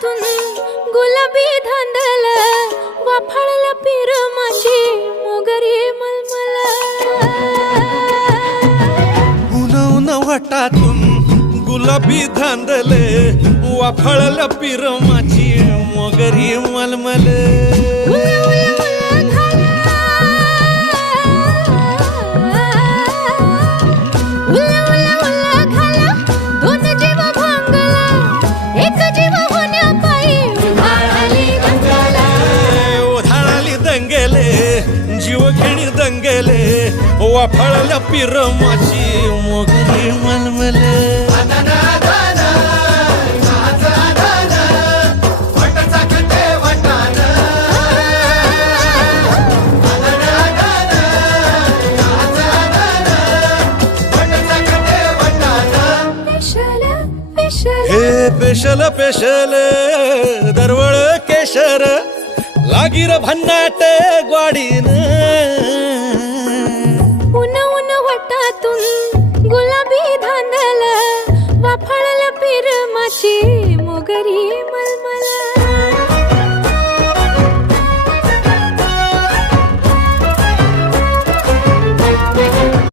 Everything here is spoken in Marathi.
वटातून गुलाबी धांदल वाफाळला पीर माझी मोगरी मलमल उन उन वटातून गुलाबी धांदले वाफाळला पीर माझी मोगरी मलमल जीवघेणी दंगेले वाफाळल्या पीर माझी मोगरी मलमल हे पेशल पेशल दरवळ केशर लागीर भन्नाट ग्वाडीन उन उन वटातून गुलाबी धांदल वाफाळला पीर माझी मोगरी